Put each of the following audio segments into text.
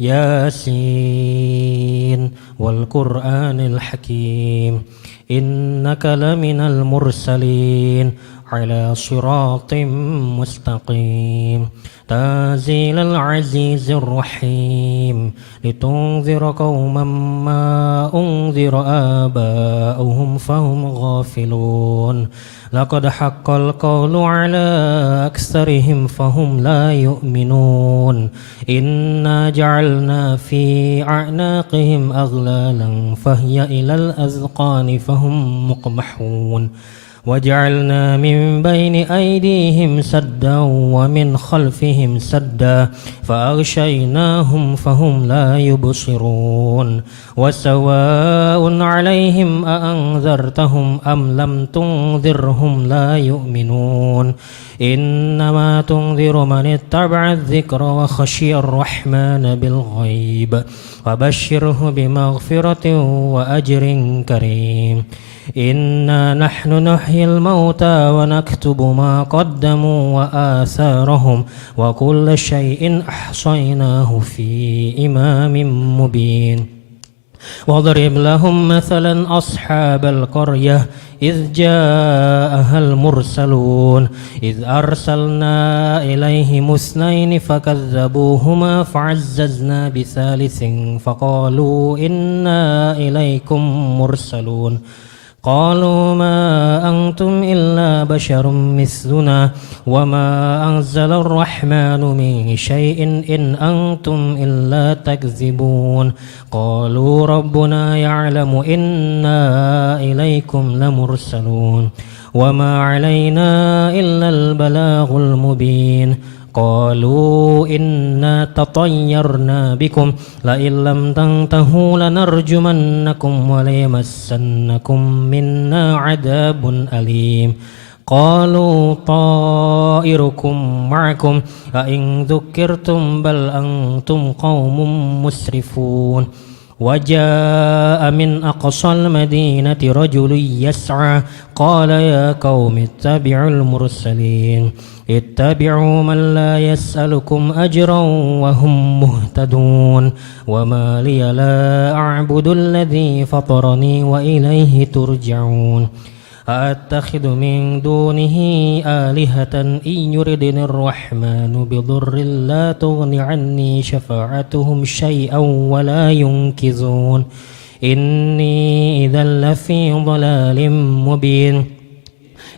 ياسين والقرآن الحكيم إنك لمن المرسلين على صراط مستقيم تنزيل العزيز الرحيم لتنذر قوما ما أنذر آباؤهم فهم غافلون لقد حق القول على أكثرهم فهم لا يؤمنون إنا جعلنا في أعناقهم أغلالا فهي إلى الأذقان فهم مقمحون وجعلنا من بين أيديهم سدا ومن خلفهم سدا فأغشيناهم فهم لا يبصرون وسواء عليهم أأنذرتهم أم لم تنذرهم لا يؤمنون إنما تنذر من اتبع الذكر وخشي الرحمن بالغيب وبشره بمغفرة وأجر كريم إنا نحن نحيي الموتى ونكتب ما قدموا وآثارهم وكل شيء أحصيناه في إمام مبين واضرب لهم مثلا أصحاب القرية إذ جاءها المرسلون إذ أرسلنا إليهم اثنين فكذبوهما فعززنا بثالث فقالوا إنا إليكم مرسلون قالوا ما أنتم إلا بشر مثلنا وما أنزل الرحمن من شيء إن أنتم إلا تكذبون قالوا ربنا يعلم إنا إليكم لمرسلون وما علينا إلا البلاغ المبين قالوا إنا تطيرنا بكم لئن لم تنتهوا لنرجمنكم وليمسنكم منا عذاب أليم قالوا طائركم معكم أئن ذكرتم بل أنتم قوم مسرفون وجاء من أقصى المدينة رجل يسعى قال يا قوم اتبعوا المرسلين اتبعوا من لا يسألكم أجرا وهم مهتدون وما لي لا أعبد الذي فطرني وإليه ترجعون أأتخذ من دونه آلهة إن يردني الرحمن بضر لا تغن عني شفاعتهم شيئا ولا ينقذون إني إذا لفي ضلال مبين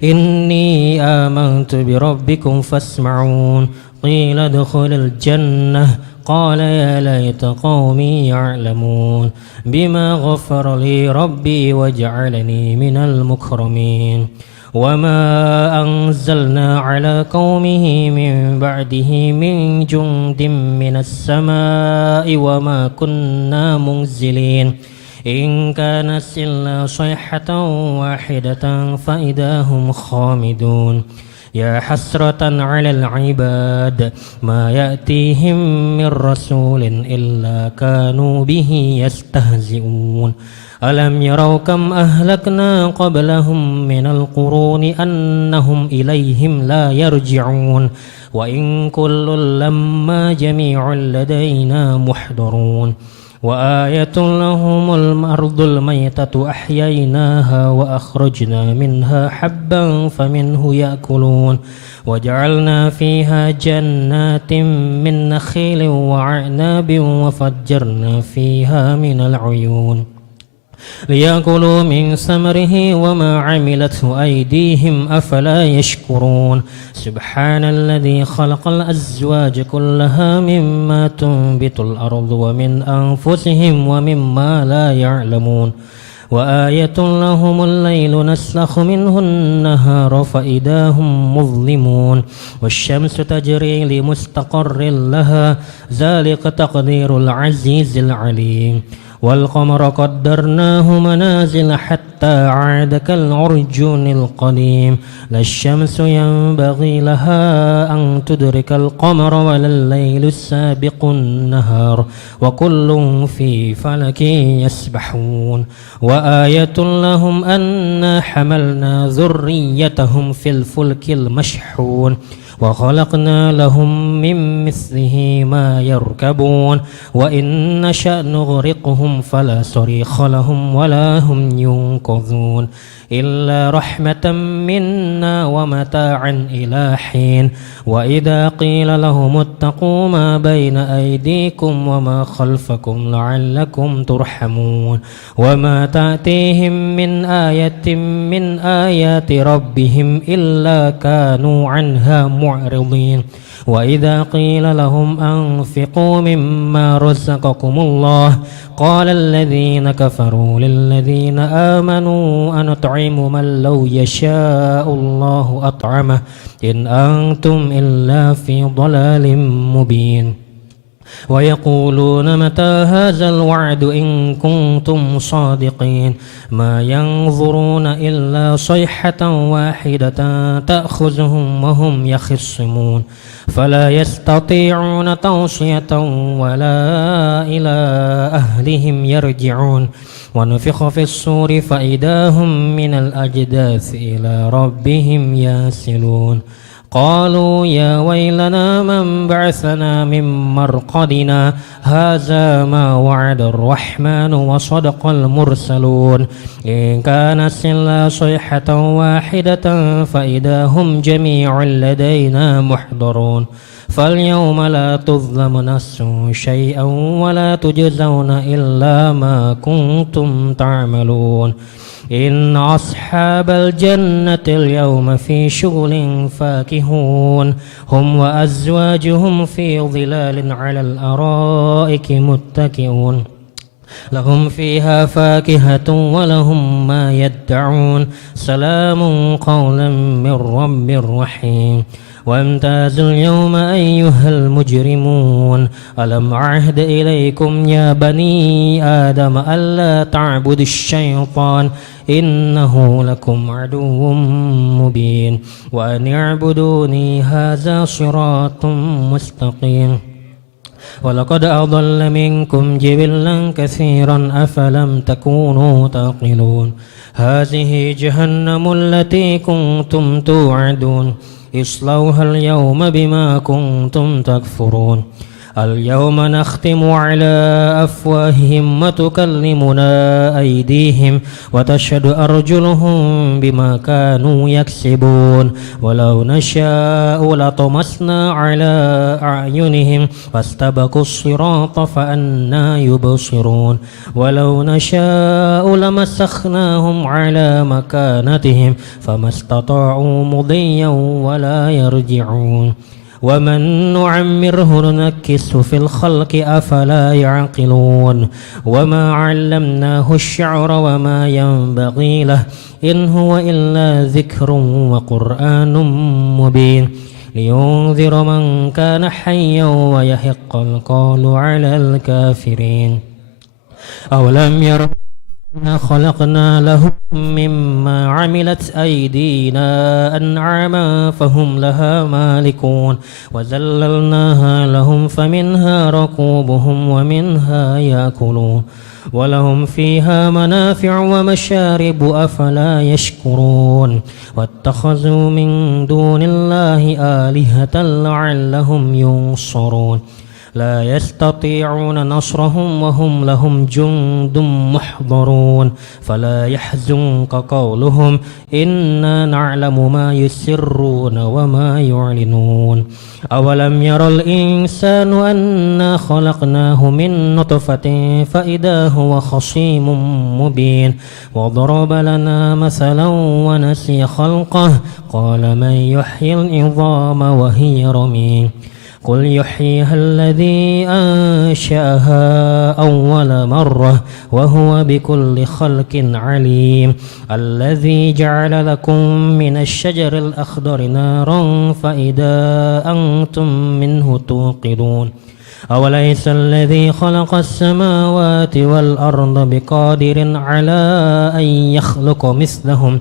إني آمنت بربكم فاسمعون قيل ادخل الجنة قال يا ليت قومي يعلمون بما غفر لي ربي وجعلني من المكرمين وما أنزلنا على قومه من بعده من جند من السماء وما كنا منزلين إن كانت إلا صيحة واحدة فإذا هم خامدون يا حسرة على العباد ما يأتيهم من رسول إلا كانوا به يستهزئون ألم يروا كم أهلكنا قبلهم من القرون أنهم إليهم لا يرجعون وإن كل لما جميع لدينا محضرون وآية لهم الأرض الميتة أحييناها وأخرجنا منها حبا فمنه يأكلون وجعلنا فيها جنات من نخيل وعناب وفجرنا فيها من العيون ليأكلوا من ثمره وما عملته أيديهم أفلا يشكرون سبحان الذي خلق الأزواج كلها مما تنبت الأرض ومن أنفسهم ومما لا يعلمون وآية لهم الليل نسلخ منه النهار فإذا هم مظلمون والشمس تجري لمستقر لها ذلك تقدير العزيز العليم والقمر قدرناه منازل حتى عاد كالعرجون القديم لا الشمس ينبغي لها أن تدرك القمر ولا الليل السابق النهار وكل في فلك يسبحون وآية لهم أنا حملنا ذريتهم في الفلك المشحون وخلقنا لهم من مثله ما يركبون وإن نشأ نغرقهم فلا صريخ لهم ولا هم ينقذون إلا رحمة منا ومتاعا إلى حين وإذا قيل لهم اتقوا ما بين أيديكم وما خلفكم لعلكم ترحمون وما تأتيهم من آية من آيات ربهم إلا كانوا عنها معرضين وإذا قيل لهم أنفقوا مما رزقكم الله قال الذين كفروا للذين آمنوا أنطعم من لو يشاء الله أطعمه إن أنتم إلا في ضلال مبين ويقولون متى هذا الوعد إن كنتم صادقين ما ينظرون إلا صيحة واحدة تأخذهم وهم يخصمون فلا يستطيعون توصية ولا إلى أهلهم يرجعون ونفخ في الصور فإذا هم من الأجداث إلى ربهم ياسلون قالوا يا ويلنا من بعثنا من مرقدنا هذا ما وعد الرحمن وصدق المرسلون إن كانت إلا صيحة واحدة فإذا هم جميع لدينا محضرون فاليوم لا تظلم نفس شيئا ولا تجزون إلا ما كنتم تعملون إن أصحاب الجنة اليوم في شغل فاكهون هم وأزواجهم في ظلال على الأرائك متكئون لهم فيها فاكهة ولهم ما يدعون سلام قولا من رب رحيم وامتازوا اليوم أيها المجرمون ألم أعهد إليكم يا بني آدم ألا تعبدوا الشيطان إنه لكم عدو مبين وأن اعبدوني هذا صراط مستقيم ولقد أضل منكم جبلا كثيرا أفلم تكونوا تعقلون هذه جهنم التي كنتم توعدون اصلوها اليوم بما كنتم تكفرون اليوم نختم على أفواههم وتكلمنا أيديهم وتشهد أرجلهم بما كانوا يكسبون ولو نشاء لطمسنا على أعينهم فاستبقوا الصراط فأنى يبصرون ولو نشاء لمسخناهم على مكانتهم فما استطاعوا مضيا ولا يرجعون ومن نعمره ننكسه في الخلق أفلا يعقلون وما علمناه الشعر وما ينبغي له إن هو إلا ذكر وقرآن مبين لينذر من كان حيا ويحق القول على الكافرين أولم يروا خلقنا لهم مما عملت أيدينا أنعاما فهم لها مالكون وذللناها لهم فمنها ركوبهم ومنها يأكلون ولهم فيها منافع ومشارب أفلا يشكرون واتخذوا من دون الله آلهة لعلهم ينصرون لا يستطيعون نصرهم وهم لهم جند محضرون فلا يحزنك قولهم إنا نعلم ما يسرون وما يعلنون أولم ير الإنسان أنا خلقناه من نطفة فإذا هو خصيم مبين وضرب لنا مثلا ونسي خلقه قال من يحيي العظام وهي رميم قل يحييها الذي أنشأها أول مرة وهو بكل خلق عليم الذي جعل لكم من الشجر الأخضر نارا فإذا أنتم منه توقدون أوليس الذي خلق السماوات والأرض بقادر على أن يخلق مثلهم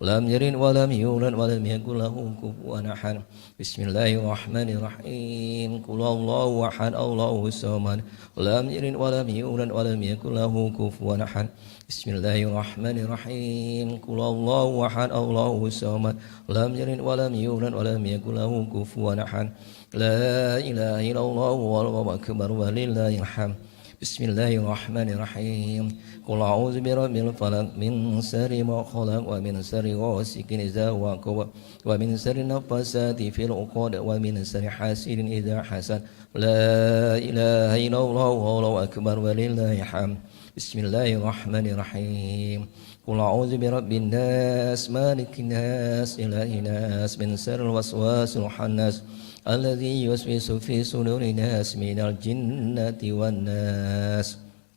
لم يلد ولم يولد ولم يكن له كفوا أحد بسم الله الرحمن الرحيم قل الله أحد الله الصمد لم يلد ولم يولد ولم يكن له كفوا أحد بسم الله الرحمن الرحيم قل الله أحد الله الصمد لم يلد ولم يولد ولم يكن له كفوا أحد لا إله إلا الله والله أكبر ولله الحمد بسم الله الرحمن الرحيم قل أعوذ برب الفلق من شر ما خلق ومن شر غاسق إذا وقب ومن شر النفاثات في العقد ومن شر حاسد إذا حسد لا إله إلا الله والله أكبر ولله الحمد بسم الله الرحمن الرحيم قل أعوذ برب الناس مالك الناس إله الناس من شر الوسواس الخناس الذي يوسوس في صدور الناس من الجنة والناس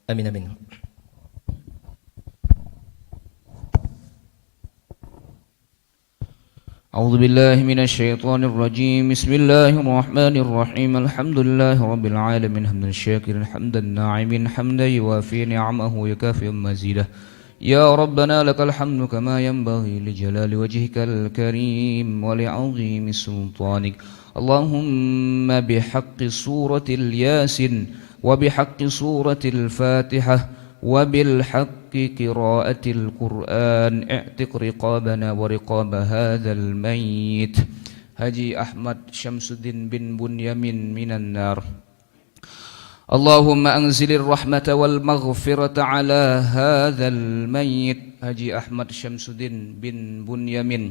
آمين آمين. أعوذ بالله من الشيطان الرجيم بسم الله الرحمن الرحيم الحمد لله رب العالمين حمدا الشاكر حمدا الناعمين حمدا يوافي نعمه يكافئ مزيده يا ربنا لك الحمد كما ينبغي لجلال وجهك الكريم ولعظيم سلطانك اللهم بحق سورة الياسين وبحق سورة الفاتحة وبالحق قراءة القرآن اعتق رقابنا ورقاب هذا الميت هجي أحمد شمس الدين بن بنيامين من النار اللهم أنزل الرحمة والمغفرة على هذا الميت هجي أحمد شمس الدين بن بنيامين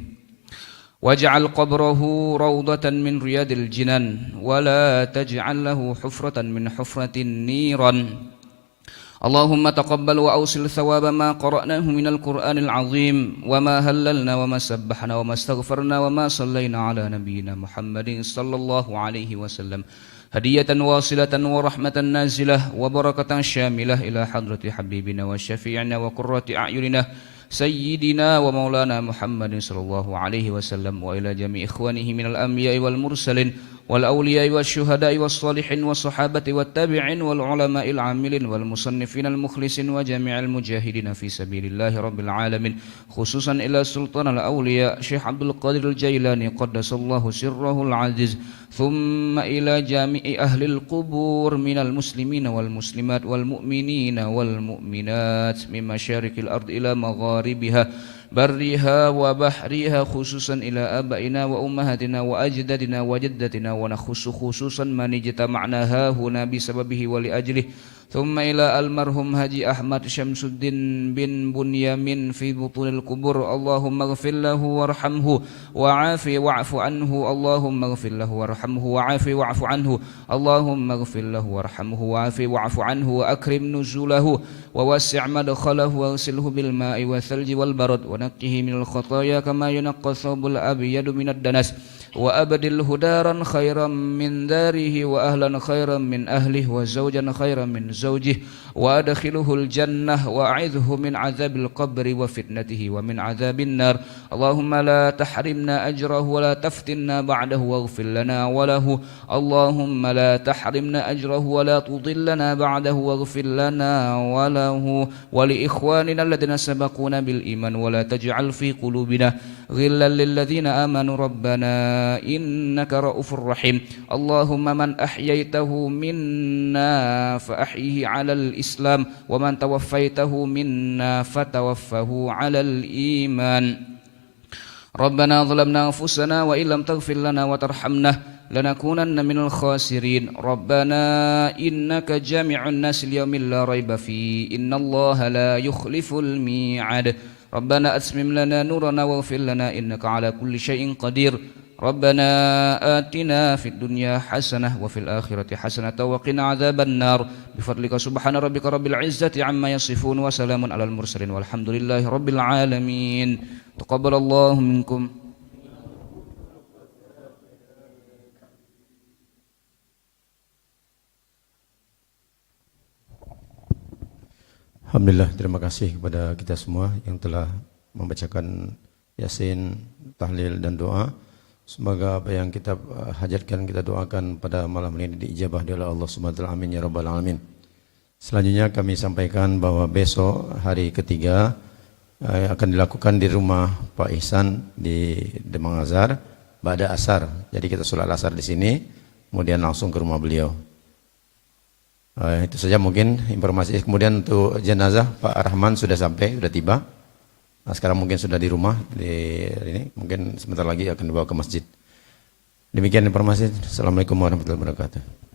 واجعل قبره روضة من رياض الجنان ولا تجعل له حفرة من حفرة النيران اللهم تقبل وأوصل ثواب ما قرأناه من القرآن العظيم وما هللنا وما سبحنا وما استغفرنا وما صلينا على نبينا محمد صلى الله عليه وسلم هدية واصلة ورحمة نازلة وبركة شاملة إلى حضرة حبيبنا وشفيعنا وقرة أعيننا سيدنا ومولانا محمد صلى الله عليه وسلم وإلى جميع إخوانه من الأنبياء والمرسلين والأولياء والشهداء والصالحين والصحابة والتابعين والعلماء العاملين والمصنفين المخلصين وجميع المجاهدين في سبيل الله رب العالمين خصوصا إلى سلطان الأولياء شيخ عبد القادر الجيلاني قدس الله سره العزيز ثم إلى جميع أهل القبور من المسلمين والمسلمات والمؤمنين والمؤمنات من مشارق الأرض إلى مغاربها برها وبحرها خصوصا إلى آبائنا وأمهاتنا وأجدادنا وجدتنا ونخص خصوصا من اجتمعنا هنا بسببه ولأجله ثم إلى المرحوم هجي أحمد شمس الدين بن بنيامين في بطون القبور اللهم اغفر له وارحمه وعافي واعف عنه اللهم اغفر له وارحمه وعافي واعف عنه اللهم اغفر له وارحمه وعافي واعف عنه وأكرم نزوله ووسع مدخله واغسله بالماء والثلج والبرد ونقه من الخطايا كما ينقى الثوب الأبيض من الدنس وأبدله دارا خيرا من داره وأهلا خيرا من أهله وزوجا خيرا من زوجه وأدخله الجنة وأعذه من عذاب القبر وفتنته ومن عذاب النار اللهم لا تحرمنا أجره ولا تفتنا بعده واغفر لنا وله اللهم لا تحرمنا أجره ولا تضلنا بعده واغفر لنا وله ولإخواننا الذين سبقونا بالإيمان ولا تجعل في قلوبنا غلا للذين آمنوا ربنا إنك رؤوف رحيم اللهم من أحييته منا فأحيه على الإسلام ومن توفيته منا فتوفه على الإيمان ربنا ظلمنا أنفسنا وإن لم تغفر لنا وترحمنا لنكونن من الخاسرين ربنا إنك جامع الناس اليوم لا ريب فيه إن الله لا يخلف الميعاد ربنا أتمم لنا نورنا واغفر لنا إنك على كل شيء قدير ربنا آتنا في الدنيا حسنة وفي الآخرة حسنة وقنا عذاب النار بفضلك سبحان ربك رب العزة عما يصفون وسلام على المرسلين والحمد لله رب العالمين تقبل الله منكم. Alhamdulillah, terima kasih kepada kita semua yang telah membacakan Yasin, tahlil dan doa. Semoga apa yang kita hajatkan, kita doakan pada malam ini diijabah oleh Allah Subhanahu wa taala. Amin ya rabbal alamin. Selanjutnya kami sampaikan bahwa besok hari ketiga akan dilakukan di rumah Pak Ihsan di Demang Azhar pada asar. Jadi kita sholat asar di sini, kemudian langsung ke rumah beliau. Itu saja mungkin informasi. Kemudian untuk jenazah Pak Rahman sudah sampai, sudah tiba. Nah, sekarang mungkin sudah di rumah di ini, mungkin sebentar lagi akan dibawa ke masjid. Demikian informasi. Assalamualaikum warahmatullahi wabarakatuh.